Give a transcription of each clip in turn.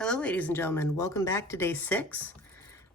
Hello, ladies and gentlemen. Welcome back to day 6.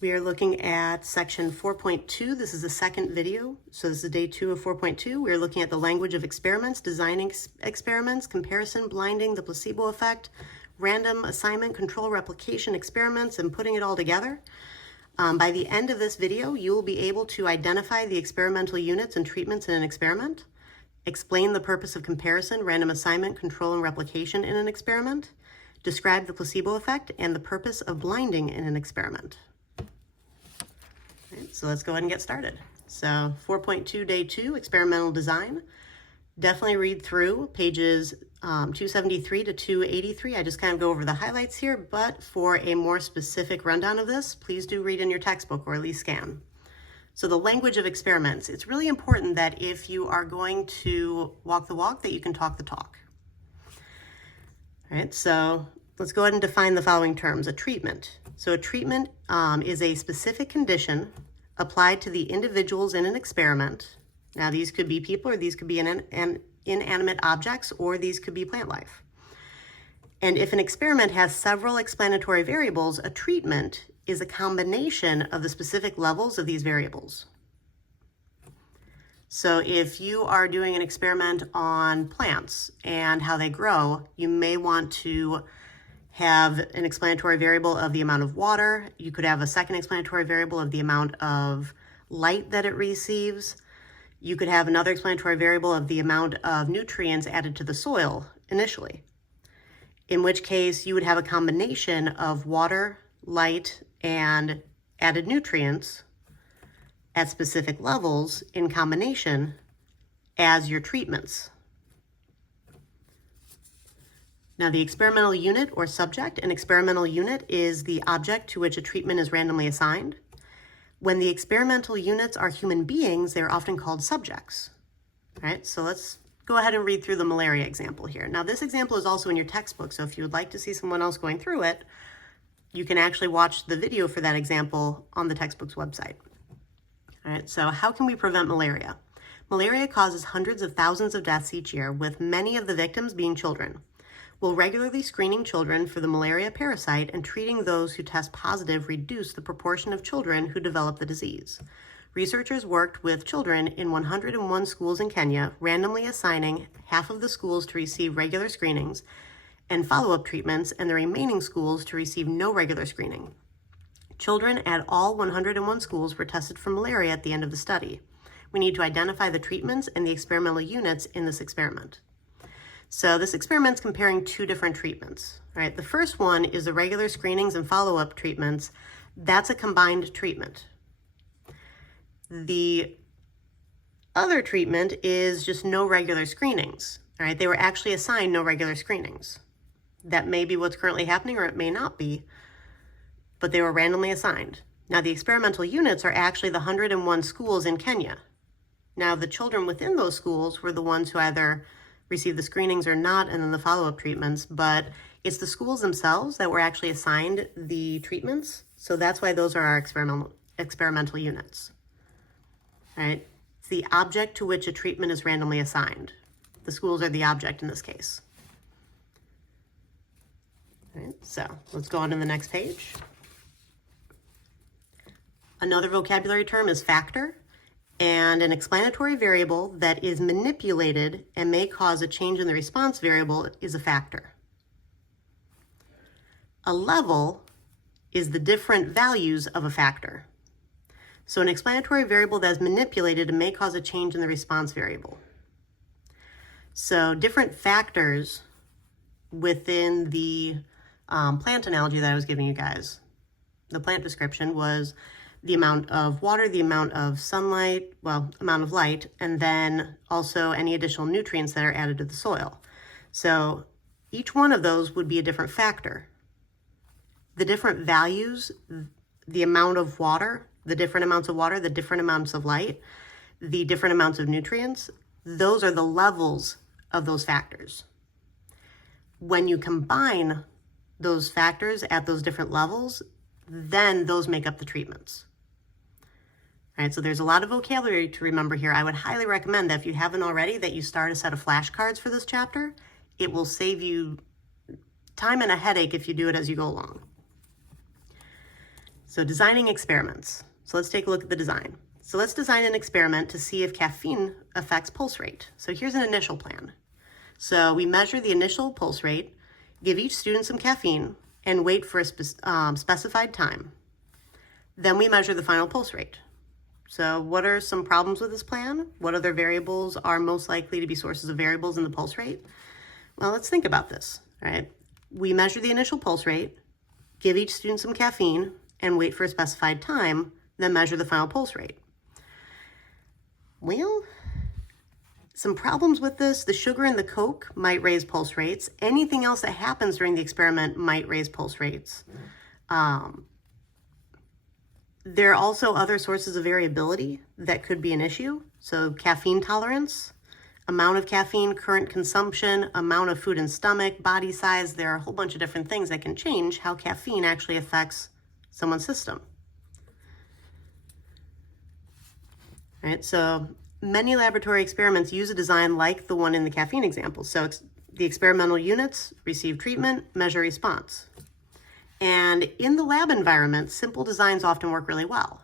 We are looking at section 4.2. This is the second video. So this is day 2 of 4.2. We're looking at the language of experiments, designing experiments, comparison, blinding, the placebo effect, random assignment, control, replication experiments, and putting it all together. By the end of this video, you will be able to identify the experimental units and treatments in an experiment, explain the purpose of comparison, random assignment, control, and replication in an experiment, describe the placebo effect and the purpose of blinding in an experiment. Right, so let's go ahead and get started. So 4.2 day 2, experimental design. Definitely read through pages 273 to 283. I just kind of go over the highlights here, but for a more specific rundown of this, please do read in your textbook or at least scan. So the language of experiments. It's really important that if you are going to walk the walk, that you can talk the talk. All right, so let's go ahead and define the following terms. A treatment. So a treatment is a specific condition applied to the individuals in an experiment. Now these could be people, or these could be inanimate objects, or these could be plant life. And if an experiment has several explanatory variables, a treatment is a combination of the specific levels of these variables. So if you are doing an experiment on plants and how they grow, you may want to have an explanatory variable of the amount of water. You could have a second explanatory variable of the amount of light that it receives. You could have another explanatory variable of the amount of nutrients added to the soil initially, in which case you would have a combination of water, light, and added nutrients at specific levels in combination as your treatments. Now the experimental unit or subject, an experimental unit is the object to which a treatment is randomly assigned. When the experimental units are human beings, they're often called subjects. All right, so let's go ahead and read through the malaria example here. Now this example is also in your textbook, so if you would like to see someone else going through it, you can actually watch the video for that example on the textbook's website. All right, so how can we prevent malaria? Malaria causes hundreds of thousands of deaths each year, with many of the victims being children. Will regularly screening children for the malaria parasite and treating those who test positive reduce the proportion of children who develop the disease? Researchers worked with children in 101 schools in Kenya, randomly assigning half of the schools to receive regular screenings and follow-up treatments, and the remaining schools to receive no regular screening. Children at all 101 schools were tested for malaria at the end of the study. We need to identify the treatments and the experimental units in this experiment. So this experiment's comparing two different treatments. All right, the first one is the regular screenings and follow-up treatments. That's a combined treatment. The other treatment is just no regular screenings. All right, they were actually assigned no regular screenings. That may be what's currently happening, or it may not be, but they were randomly assigned. Now the experimental units are actually the 101 schools in Kenya. Now the children within those schools were the ones who either received the screenings or not, and then the follow-up treatments, but it's the schools themselves that were actually assigned the treatments. So that's why those are our experimental units. All right, it's the object to which a treatment is randomly assigned. The schools are the object in this case. All right, so let's go on to the next page. Another vocabulary term is factor, and an explanatory variable that is manipulated and may cause a change in the response variable is a factor. A level is the different values of a factor. So an explanatory variable that is manipulated and may cause a change in the response variable. So different factors within the plant analogy that I was giving you guys. The plant description was the amount of water, the amount of sunlight, amount of light, and then also any additional nutrients that are added to the soil. So each one of those would be a different factor. The different values, the amount of water, the different amounts of water, the different amounts of light, the different amounts of nutrients, those are the levels of those factors. When you combine those factors at those different levels, then those make up the treatments. All right, so there's a lot of vocabulary to remember here. I would highly recommend that if you haven't already, that you start a set of flashcards for this chapter. It will save you time and a headache if you do it as you go along. So designing experiments. So let's take a look at the design. So let's design an experiment to see if caffeine affects pulse rate. So here's an initial plan. So we measure the initial pulse rate, give each student some caffeine, and wait for a specified time. Then we measure the final pulse rate. So what are some problems with this plan? What other variables are most likely to be sources of variables in the pulse rate? Well, let's think about this, right? We measure the initial pulse rate, give each student some caffeine, and wait for a specified time, then measure the final pulse rate. Well, some problems with this: the sugar in the Coke might raise pulse rates. Anything else that happens during the experiment might raise pulse rates. There are also other sources of variability that could be an issue. So caffeine tolerance, amount of caffeine, current consumption, amount of food in stomach, body size. There are a whole bunch of different things that can change how caffeine actually affects someone's system. All right, so many laboratory experiments use a design like the one in the caffeine example. So the experimental units receive treatment, measure response. And in the lab environment, simple designs often work really well.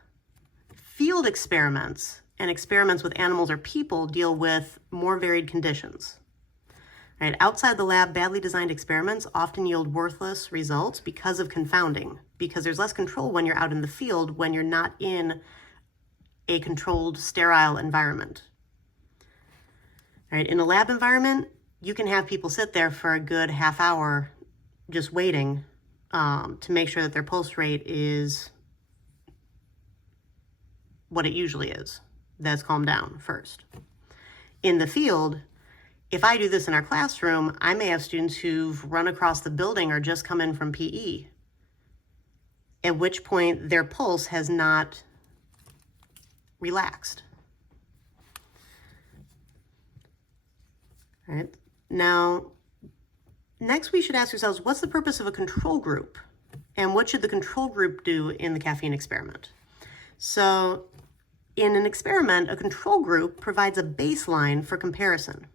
Field experiments and experiments with animals or people deal with more varied conditions. Right? Outside the lab, badly designed experiments often yield worthless results because of confounding, because there's less control when you're out in the field, when you're not in a controlled, sterile environment. Right? In a lab environment, you can have people sit there for a good half hour just waiting to make sure that their pulse rate is what it usually is. That's calmed down first. In the field, if I do this in our classroom, I may have students who've run across the building or just come in from PE, at which point their pulse has not relaxed. All right. Now, next we should ask ourselves, what's the purpose of a control group? And what should the control group do in the caffeine experiment? So in an experiment, a control group provides a baseline for comparison.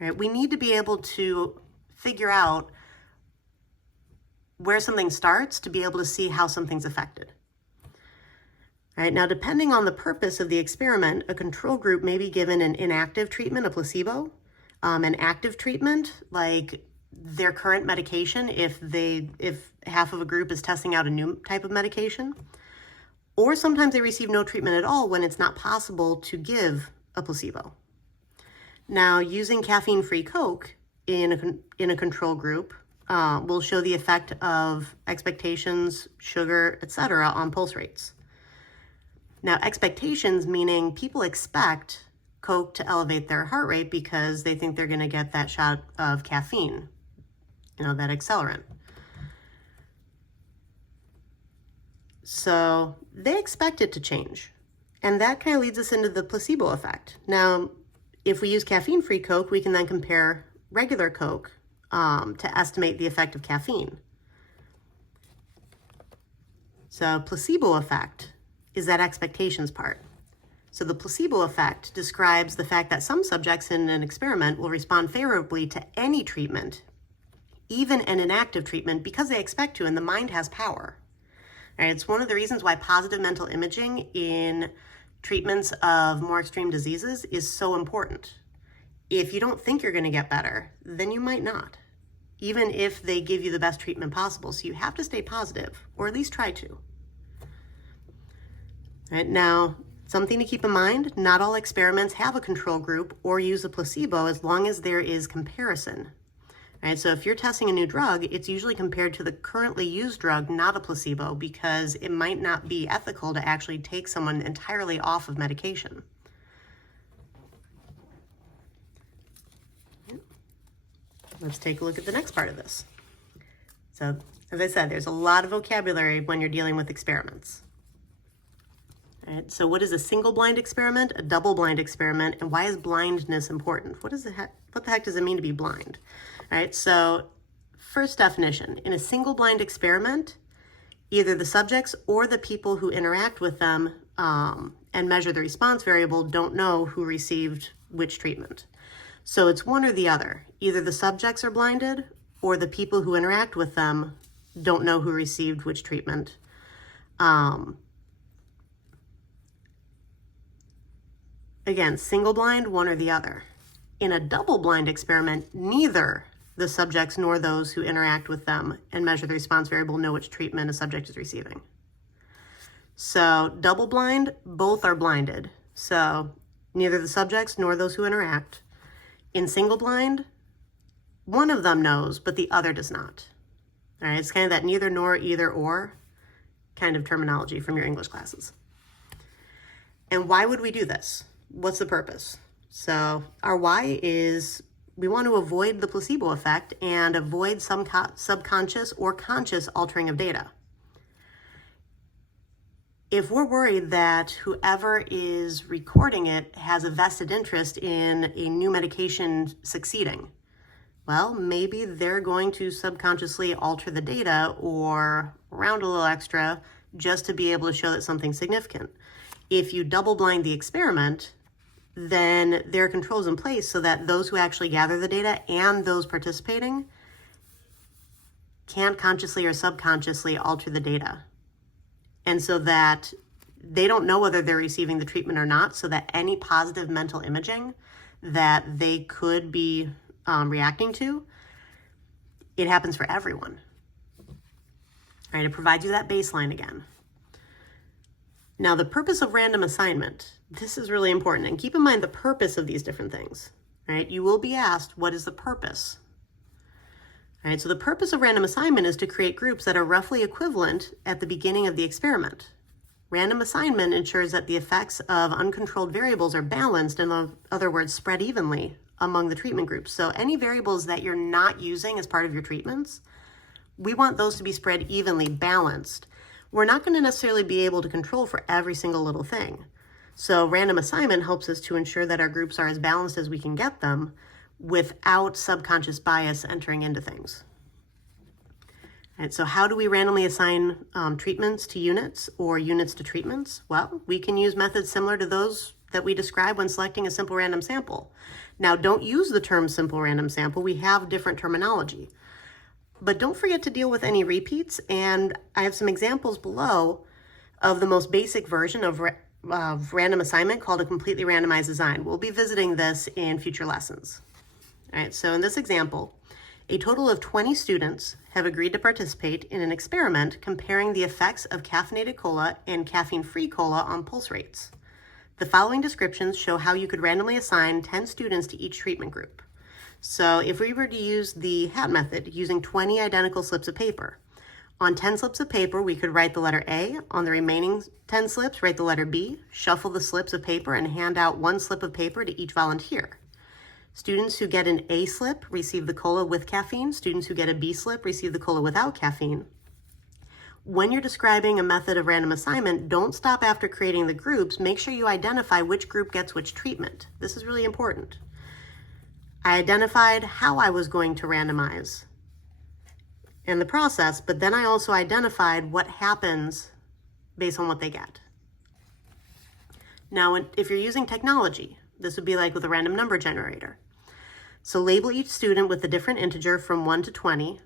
Right? We need to be able to figure out where something starts to be able to see how something's affected. Right? Now, depending on the purpose of the experiment, a control group may be given an inactive treatment, a placebo, an active treatment, like their current medication, if half of a group is testing out a new type of medication, or sometimes they receive no treatment at all when it's not possible to give a placebo. Now, using caffeine-free Coke in a control group will show the effect of expectations, sugar, etc. on pulse rates. Now, expectations meaning people expect Coke to elevate their heart rate because they think they're going to get that shot of caffeine, that accelerant. So they expect it to change. And that kind of leads us into the placebo effect. Now, if we use caffeine-free Coke, we can then compare regular Coke to estimate the effect of caffeine. So placebo effect is that expectations part. So the placebo effect describes the fact that some subjects in an experiment will respond favorably to any treatment, even an inactive treatment, because they expect to, and the mind has power. All right, it's one of the reasons why positive mental imaging in treatments of more extreme diseases is so important. If you don't think you're going to get better, then you might not, even if they give you the best treatment possible. So you have to stay positive, or at least try to. All right, now, something to keep in mind, not all experiments have a control group or use a placebo as long as there is comparison. All right, so if you're testing a new drug, it's usually compared to the currently used drug, not a placebo, because it might not be ethical to actually take someone entirely off of medication. Let's take a look at the next part of this. So, as I said, there's a lot of vocabulary when you're dealing with experiments. All right, so what is a single blind experiment, a double blind experiment, and why is blindness important? What the heck does it mean to be blind? All right, so first definition, in a single blind experiment, either the subjects or the people who interact with them and measure the response variable don't know who received which treatment. So it's one or the other. Either the subjects are blinded or the people who interact with them don't know who received which treatment. Again, single blind, one or the other. In a double-blind experiment, neither the subjects nor those who interact with them and measure the response variable know which treatment a subject is receiving. So double-blind, both are blinded. So neither the subjects nor those who interact. In single-blind, one of them knows, but the other does not. All right, it's kind of that neither nor, either or kind of terminology from your English classes. And why would we do this? What's the purpose? So our why is we want to avoid the placebo effect and avoid some subconscious or conscious altering of data. If we're worried that whoever is recording it has a vested interest in a new medication succeeding, well, maybe they're going to subconsciously alter the data or round a little extra just to be able to show that something's significant. If you double blind the experiment, then there are controls in place so that those who actually gather the data and those participating can't consciously or subconsciously alter the data. And so that they don't know whether they're receiving the treatment or not, so that any positive mental imaging that they could be reacting to, it happens for everyone. All right, it provides you that baseline again. Now, the purpose of random assignment, this is really important, and keep in mind the purpose of these different things, right? You will be asked, what is the purpose? All right, so the purpose of random assignment is to create groups that are roughly equivalent at the beginning of the experiment. Random assignment ensures that the effects of uncontrolled variables are balanced, in other words, spread evenly among the treatment groups. So any variables that you're not using as part of your treatments, we want those to be spread evenly, balanced. We're not going to necessarily be able to control for every single little thing. So random assignment helps us to ensure that our groups are as balanced as we can get them without subconscious bias entering into things. And so how do we randomly assign treatments to units or units to treatments? Well, we can use methods similar to those that we describe when selecting a simple random sample. Now, don't use the term simple random sample. We have different terminology. But don't forget to deal with any repeats, and I have some examples below of the most basic version of random assignment called a completely randomized design. We'll be visiting this in future lessons. All right, so in this example, a total of 20 students have agreed to participate in an experiment comparing the effects of caffeinated cola and caffeine-free cola on pulse rates. The following descriptions show how you could randomly assign 10 students to each treatment group. So if we were to use the hat method using 20 identical slips of paper, on 10 slips of paper, we could write the letter A. On the remaining 10 slips, write the letter B, shuffle the slips of paper, and hand out one slip of paper to each volunteer. Students who get an A slip receive the cola with caffeine. Students who get a B slip receive the cola without caffeine. When you're describing a method of random assignment, don't stop after creating the groups. Make sure you identify which group gets which treatment. This is really important. I identified how I was going to randomize in the process, but then I also identified what happens based on what they get. Now, if you're using technology, this would be like with a random number generator. So label each student with a different integer from 1 to 20,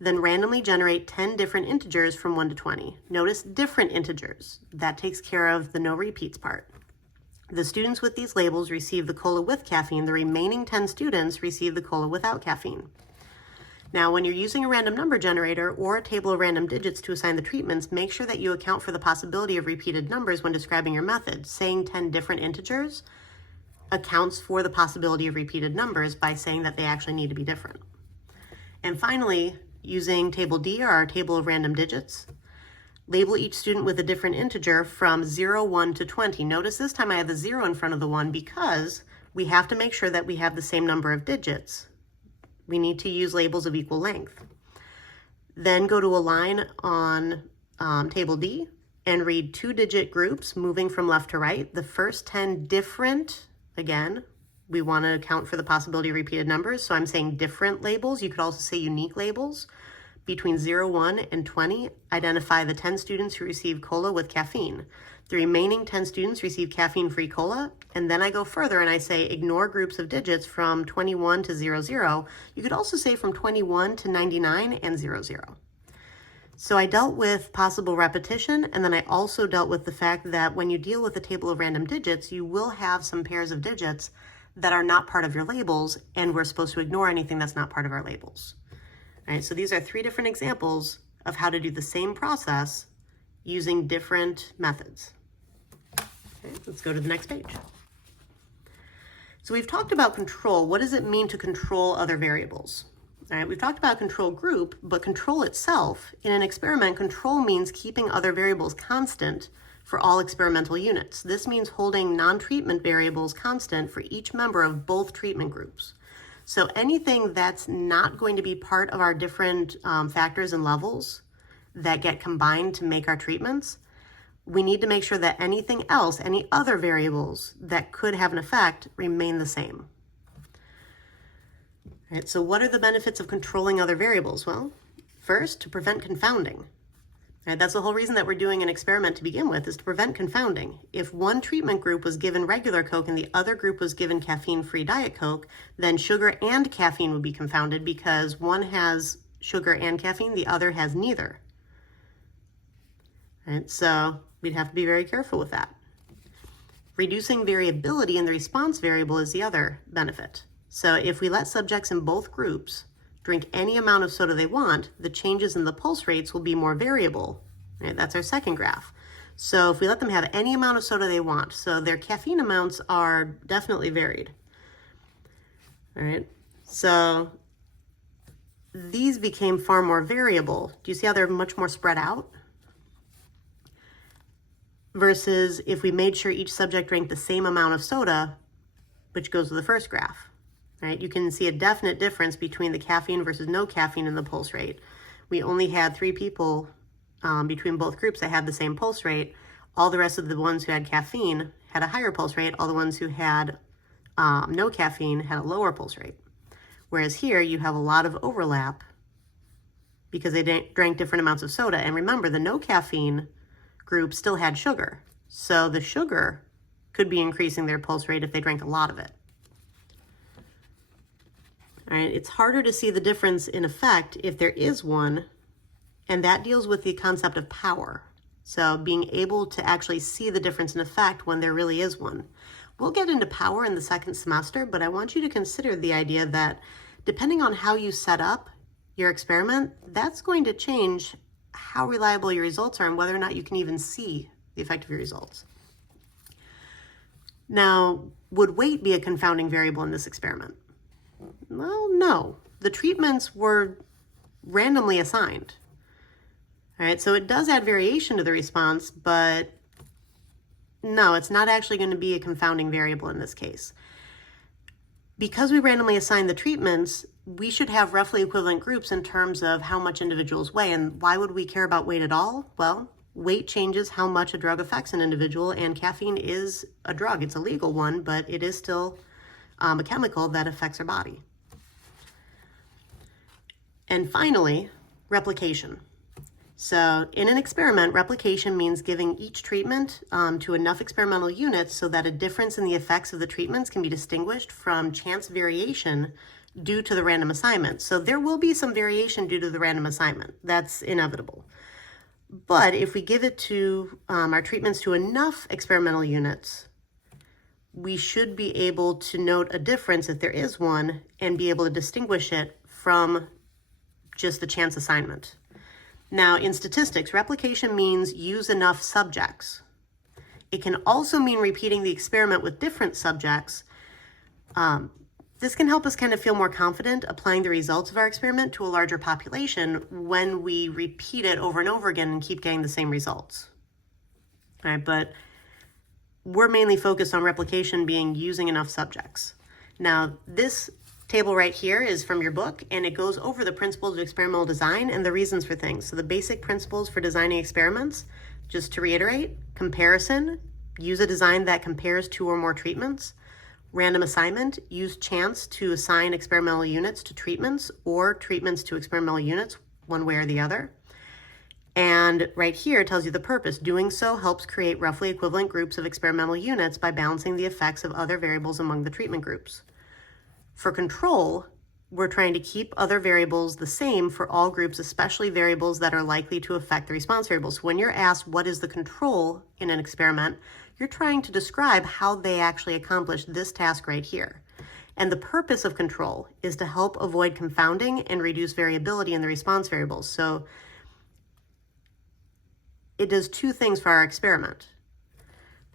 then randomly generate 10 different integers from 1 to 20. Notice different integers. That takes care of the no repeats part. The students with these labels receive the cola with caffeine. The remaining 10 students receive the cola without caffeine. Now, when you're using a random number generator or a table of random digits to assign the treatments, make sure that you account for the possibility of repeated numbers when describing your method. Saying 10 different integers accounts for the possibility of repeated numbers by saying that they actually need to be different. And finally, using table D or our table of random digits, label each student with a different integer from 0, 1 to 20. Notice this time I have the 0 in front of the 1 because we have to make sure that we have the same number of digits. We need to use labels of equal length. Then go to a line on table D and read 2-digit groups moving from left to right. The first 10 different, again, we want to account for the possibility of repeated numbers. So I'm saying different labels. You could also say unique labels. Between 0, 1, and 20, identify the 10 students who receive cola with caffeine. The remaining 10 students receive caffeine-free cola, and then I go further and I say ignore groups of digits from 21 to 00. You could also say from 21 to 99 and 00. So I dealt with possible repetition, and then I also dealt with the fact that when you deal with a table of random digits, you will have some pairs of digits that are not part of your labels, and we're supposed to ignore anything that's not part of our labels. All right, so these are 3 different examples of how to do the same process using different methods. Okay, let's go to the next page. So we've talked about control. What does it mean to control other variables? All right, we've talked about control group, but control itself, in an experiment, control means keeping other variables constant for all experimental units. This means holding non-treatment variables constant for each member of both treatment groups. So anything that's not going to be part of our different factors and levels that get combined to make our treatments, we need to make sure that anything else, any other variables that could have an effect, remain the same. All right, so what are the benefits of controlling other variables? Well, first, to prevent confounding. All right, that's the whole reason that we're doing an experiment to begin with, is to prevent confounding. If one treatment group was given regular Coke and the other group was given caffeine-free Diet Coke, then sugar and caffeine would be confounded because one has sugar and caffeine, the other has neither. All right, so we'd have to be very careful with that. Reducing variability in the response variable is the other benefit. So if we let subjects in both groups drink any amount of soda they want, the changes in the pulse rates will be more variable. Right? That's our second graph. So if we let them have any amount of soda they want, so their caffeine amounts are definitely varied. All right, so these became far more variable. Do you see how they're much more spread out? Versus if we made sure each subject drank the same amount of soda, which goes to the first graph. Right? You can see a definite difference between the caffeine versus no caffeine in the pulse rate. We only had 3 people between both groups that had the same pulse rate. All the rest of the ones who had caffeine had a higher pulse rate. All the ones who had no caffeine had a lower pulse rate. Whereas here you have a lot of overlap because they drank different amounts of soda. And remember, the no caffeine group still had sugar. So the sugar could be increasing their pulse rate if they drank a lot of it. All right, it's harder to see the difference in effect if there is one, and that deals with the concept of power. So being able to actually see the difference in effect when there really is one. We'll get into power in the second semester, but I want you to consider the idea that depending on how you set up your experiment, that's going to change how reliable your results are and whether or not you can even see the effect of your results. Now, would weight be a confounding variable in this experiment? Well, no. The treatments were randomly assigned. All right, so it does add variation to the response, but no, it's not actually going to be a confounding variable in this case. Because we randomly assign the treatments, we should have roughly equivalent groups in terms of how much individuals weigh. And why would we care about weight at all? Well, weight changes how much a drug affects an individual, and caffeine is a drug. It's a legal one, but it is still a chemical that affects our body. And finally, replication. So in an experiment, replication means giving each treatment to enough experimental units so that a difference in the effects of the treatments can be distinguished from chance variation due to the random assignment. So there will be some variation due to the random assignment. That's inevitable. But if we give it to our treatments to enough experimental units, we should be able to note a difference if there is one and be able to distinguish it from just the chance assignment. Now, in statistics, replication means use enough subjects. It can also mean repeating the experiment with different subjects. This can help us kind of feel more confident applying the results of our experiment to a larger population when we repeat it over and over again and keep getting the same results. All right, but we're mainly focused on replication being using enough subjects. Now, this table right here is from your book, and it goes over the principles of experimental design and the reasons for things. So the basic principles for designing experiments, just to reiterate: comparison, use a design that compares 2 or more treatments; random assignment, use chance to assign experimental units to treatments or treatments to experimental units one way or the other. And right here it tells you the purpose. Doing so helps create roughly equivalent groups of experimental units by balancing the effects of other variables among the treatment groups. For control, we're trying to keep other variables the same for all groups, especially variables that are likely to affect the response variables. So when you're asked what is the control in an experiment, you're trying to describe how they actually accomplish this task right here. And the purpose of control is to help avoid confounding and reduce variability in the response variables. So it does two things for our experiment.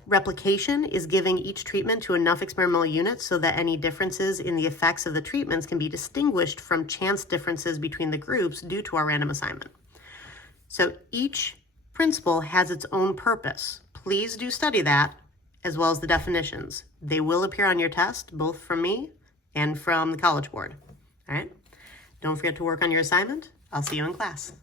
Replication is giving each treatment to enough experimental units so that any differences in the effects of the treatments can be distinguished from chance differences between the groups due to our random assignment. So each principle has its own purpose. Please do study that, as well as the definitions. They will appear on your test, both from me and from the College Board. All right? Don't forget to work on your assignment. I'll see you in class.